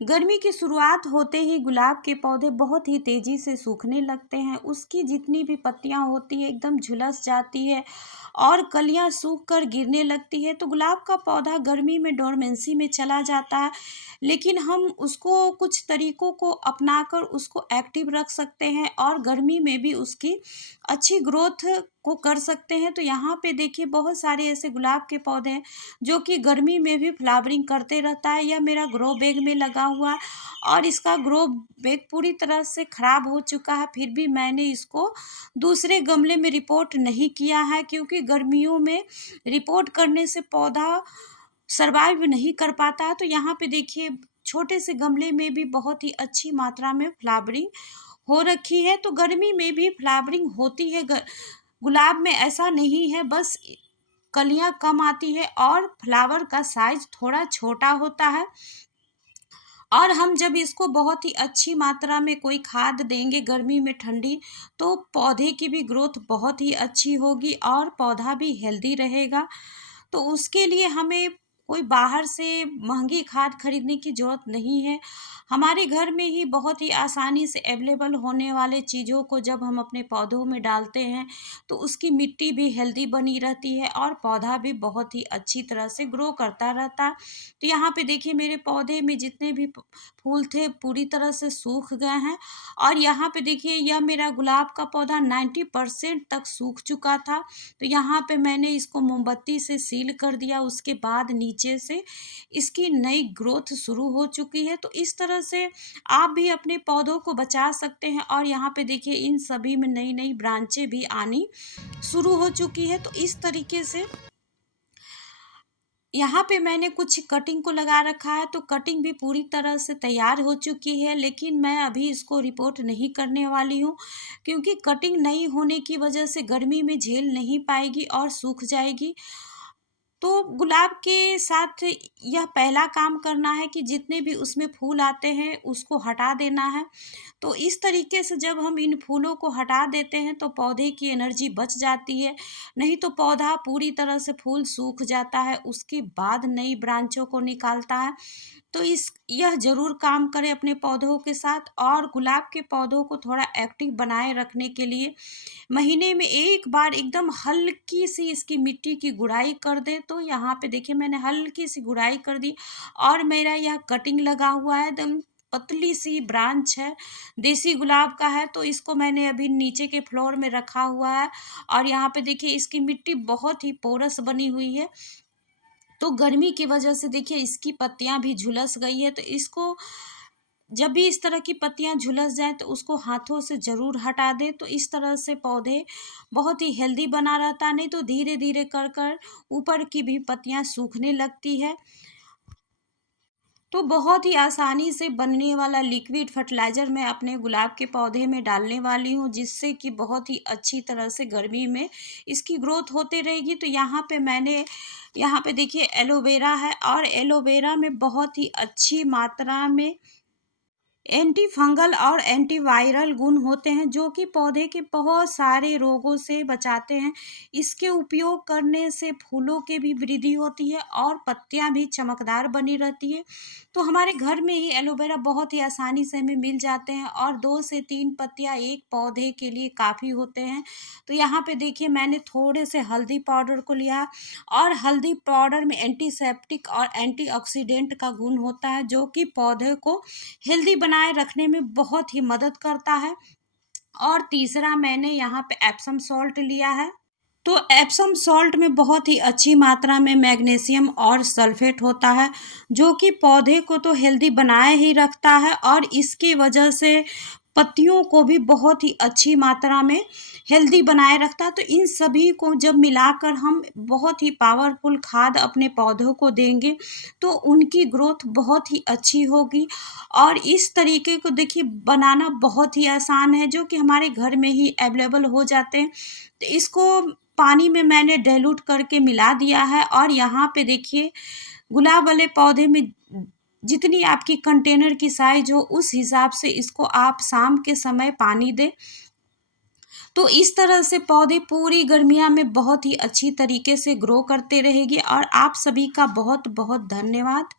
गर्मी की शुरुआत होते ही गुलाब के पौधे बहुत ही तेज़ी से सूखने लगते हैं। उसकी जितनी भी पत्तियां होती है एकदम झुलस जाती है और कलियां सूख कर गिरने लगती है। तो गुलाब का पौधा गर्मी में डोरमेंसी में चला जाता है, लेकिन हम उसको कुछ तरीकों को अपनाकर उसको एक्टिव रख सकते हैं और गर्मी में भी उसकी अच्छी ग्रोथ को कर सकते हैं। तो यहाँ पे देखिए बहुत सारे ऐसे गुलाब के पौधे हैं जो कि गर्मी में भी फ्लावरिंग करते रहता है। यह मेरा ग्रो बैग में लगा हुआ है और इसका ग्रो बैग पूरी तरह से ख़राब हो चुका है, फिर भी मैंने इसको दूसरे गमले में रिपोर्ट नहीं किया है, क्योंकि गर्मियों में रिपोर्ट करने से पौधा सर्वाइव नहीं कर पाता है। तो यहाँ पे देखिए छोटे से गमले में भी बहुत ही अच्छी मात्रा में फ्लावरिंग हो रखी है। तो गर्मी में भी फ्लावरिंग होती है। गुलाब में ऐसा नहीं है, बस कलियां कम आती है और फ्लावर का साइज थोड़ा छोटा होता है। और हम जब इसको बहुत ही अच्छी मात्रा में कोई खाद देंगे गर्मी में ठंडी, तो पौधे की भी ग्रोथ बहुत ही अच्छी होगी और पौधा भी हेल्दी रहेगा। तो उसके लिए हमें कोई बाहर से महंगी खाद खरीदने की ज़रूरत नहीं है। हमारे घर में ही बहुत ही आसानी से अवेलेबल होने वाले चीज़ों को जब हम अपने पौधों में डालते हैं, तो उसकी मिट्टी भी हेल्दी बनी रहती है और पौधा भी बहुत ही अच्छी तरह से ग्रो करता रहता है। तो यहाँ पे देखिए मेरे पौधे में जितने भी फूल थे पूरी तरह से सूख गए हैं और यहाँ पे देखिए यह मेरा गुलाब का पौधा 90% तक सूख चुका था। तो यहाँ पे मैंने इसको मोमबत्ती से सील कर दिया, उसके बाद नीचे से इसकी नई ग्रोथ शुरू हो चुकी है। तो इस तरह से आप भी अपने पौधों को बचा सकते हैं और यहाँ पे देखिए इन सभी में नई नई ब्रांचें भी आनी शुरू हो चुकी है। तो इस तरीके से यहाँ पे मैंने कुछ कटिंग को लगा रखा है, तो कटिंग भी पूरी तरह से तैयार हो चुकी है, लेकिन मैं अभी इसको रिपोर्ट नहीं करने वाली हूँ, क्योंकि कटिंग नहीं होने की वजह से गर्मी में झेल नहीं पाएगी और सूख जाएगी। तो गुलाब के साथ यह पहला काम करना है कि जितने भी उसमें फूल आते हैं उसको हटा देना है। तो इस तरीके से जब हम इन फूलों को हटा देते हैं तो पौधे की एनर्जी बच जाती है, नहीं तो पौधा पूरी तरह से फूल सूख जाता है, उसके बाद नई ब्रांचों को निकालता है। तो इस यह ज़रूर काम करें अपने पौधों के साथ और गुलाब के पौधों को थोड़ा एक्टिव बनाए रखने के लिए महीने में एक बार एकदम हल्की सी इसकी मिट्टी की गुड़ाई कर दें। तो यहाँ पे देखिए मैंने हल्की सी गुड़ाई कर दी और मेरा यह कटिंग लगा हुआ है, एकदम पतली सी ब्रांच है, देसी गुलाब का है। तो इसको मैंने अभी नीचे के फ्लोर में रखा हुआ है और यहाँ पे देखिए इसकी मिट्टी बहुत ही पोरस बनी हुई है। तो गर्मी की वजह से देखिए इसकी पत्तियां भी झुलस गई है। तो इसको जब भी इस तरह की पत्तियां झुलस जाए तो उसको हाथों से ज़रूर हटा दें। तो इस तरह से पौधे बहुत ही हेल्दी बना रहता है, नहीं तो धीरे धीरे कर कर ऊपर की भी पत्तियां सूखने लगती है। तो बहुत ही आसानी से बनने वाला लिक्विड फर्टिलाइज़र मैं अपने गुलाब के पौधे में डालने वाली हूँ, जिससे कि बहुत ही अच्छी तरह से गर्मी में इसकी ग्रोथ होते रहेगी। तो यहाँ पे देखिए एलोवेरा है और एलोवेरा में बहुत ही अच्छी मात्रा में एंटी फंगल और एंटीवायरल गुण होते हैं, जो कि पौधे के बहुत सारे रोगों से बचाते हैं। इसके उपयोग करने से फूलों की भी वृद्धि होती है और पत्तियां भी चमकदार बनी रहती है। तो हमारे घर में ही एलोवेरा बहुत ही आसानी से हमें मिल जाते हैं और 2 से 3 पत्तियां एक पौधे के लिए काफ़ी होते हैं। तो यहाँ पे देखिए मैंने थोड़े से हल्दी पाउडर को लिया और हल्दी पाउडर में एंटीसेप्टिक और एंटीऑक्सीडेंट का गुण होता है, जो कि पौधे को हेल्दी बनाए रखने में बहुत ही मदद करता है। और तीसरा मैंने यहाँ पे एप्सम सॉल्ट लिया है। तो एप्सम सॉल्ट में बहुत ही अच्छी मात्रा में मैग्नीशियम और सल्फेट होता है, जो कि पौधे को तो हेल्दी बनाए ही रखता है और इसकी वजह से पत्तियों को भी बहुत ही अच्छी मात्रा में हेल्दी बनाए रखता है। तो इन सभी को जब मिलाकर हम बहुत ही पावरफुल खाद अपने पौधों को देंगे तो उनकी ग्रोथ बहुत ही अच्छी होगी। और इस तरीके को देखिए बनाना बहुत ही आसान है, जो कि हमारे घर में ही अवेलेबल हो जाते हैं। तो इसको पानी में मैंने डाइल्यूट करके मिला दिया है और यहाँ पे देखिए गुलाब वाले पौधे में जितनी आपकी कंटेनर की साइज हो उस हिसाब से इसको आप शाम के समय पानी दें। तो इस तरह से पौधे पूरी गर्मियाँ में बहुत ही अच्छी तरीके से ग्रो करते रहेगी। और आप सभी का बहुत बहुत धन्यवाद।